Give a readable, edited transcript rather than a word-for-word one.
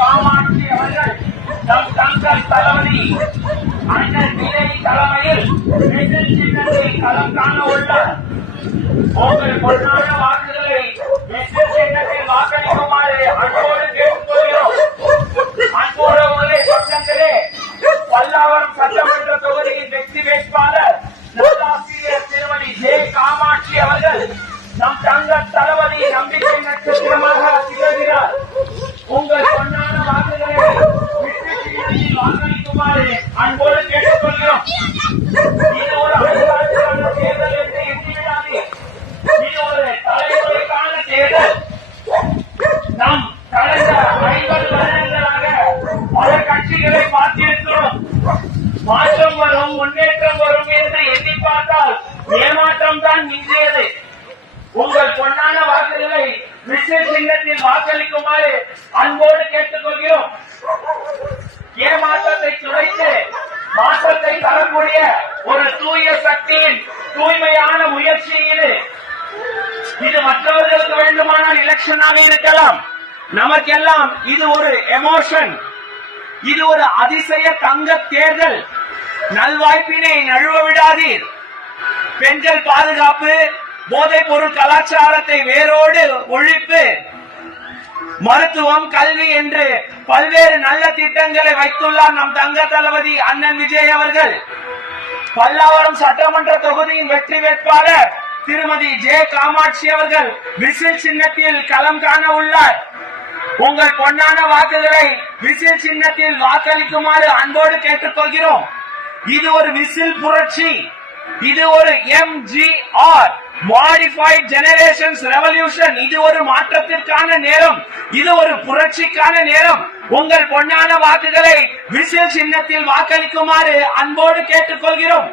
காமாட்சி அவர்கள் நம் தங்கள் தளபதி அண்ணன் விஜய் தலைமையில் விசில் சின்னத்தில் களம் காண உள்ளார். உங்கள் பொன்னான வாக்குகளை விசில் சின்னத்தில் வாக்களிக்குமாறு அன்போடு கேட்டுக்கொள்கிறோம். அன்போடு ஒரே சொந்தங்களே, பல்லாவரம் சட்டமன்ற தொகுதியின் வெற்றி வேட்பாளர் நல்லாசிரியர் திருமதி ஜே காமாட்சி அவர்கள் நம் தங்க தளபதி நம்பிக்கை நட்சத்திரமாக திகழ்கிறார். உங்கள் பொன்னான வாக்குகளை வெற்றி சின்னத்தில் வாக்களிக்குமாறு அன்போடு கேட்டுக்கொள்கிறோம். இது ஒரு அதிகாரத்திற்கான தேர்தல் என்று எண்ணிவிடாதே. இது ஒரு தலைமுறைக்கான தேர்தல். நாம் கடந்த 50 வருடங்களாக பல கட்சிகளை பார்த்திருக்கிறோம். மாற்றம் வரும், முன்னேற்றம் வரும் என்று எண்ணி பார்த்தால் ஏமாற்றம் தான் மிஞ்சியது. உங்கள் பொன்னான வாக்குகளை விசில் சின்னத்தில் வாக்களிக்குமாறு அன்போடு கேட்டுக்கொள்கிறோம். ஏமாற்றத்தை துடைத்து மாற்றத்தை தரக்கூடிய ஒரு தூய சக்தியின் தூய்மையான முயற்சி இது. இது மற்றவர்களுக்கு வேண்டுமானால் எலெக்ஷனாக இருக்கலாம். நமக்கெல்லாம் இது ஒரு எமோஷன். இது ஒரு அதிசய தங்க தேர்தல். நல்வாய்ப்பினை நழுவ விடாதீர். பெண்கள் பாதுகாப்பு, போதைப் பொருள் கலாச்சாரத்தை வேரோடு ஒழிப்பு, மருத்துவம், கல்வி என்று பல்வேறு நல்ல திட்டங்களை வைத்துள்ளார் நம் தங்க தளபதி அண்ணன் விஜய் அவர்கள். பல்லாவரம் சட்டமன்ற தொகுதியின் வெற்றி வேட்பாளர் திருமதி ஜே காமாட்சி அவர்கள் விசில் சின்னத்தில் களம் காண உள்ளார். உங்கள் பொன்னான வாக்குகளை விசில் சின்னத்தில் வாக்களிக்குமாறு அன்போடு கேட்டுக்கொள்கிறோம். இது ஒரு விசில் புரட்சி. இது ஒரு எம்ஜிஆர் மாடிஃபைட் ஜெனரேஷன்ஸ் ரெவல்யூஷன். இது ஒரு மாற்றத்திற்கான நேரம். இது ஒரு புரட்சிக்கான நேரம். உங்கள் பொன்னான வாக்குகளை விசில் சின்னத்தில் வாக்களிக்குமாறு அன்போடு கேட்டுக்கொள்கிறோம்.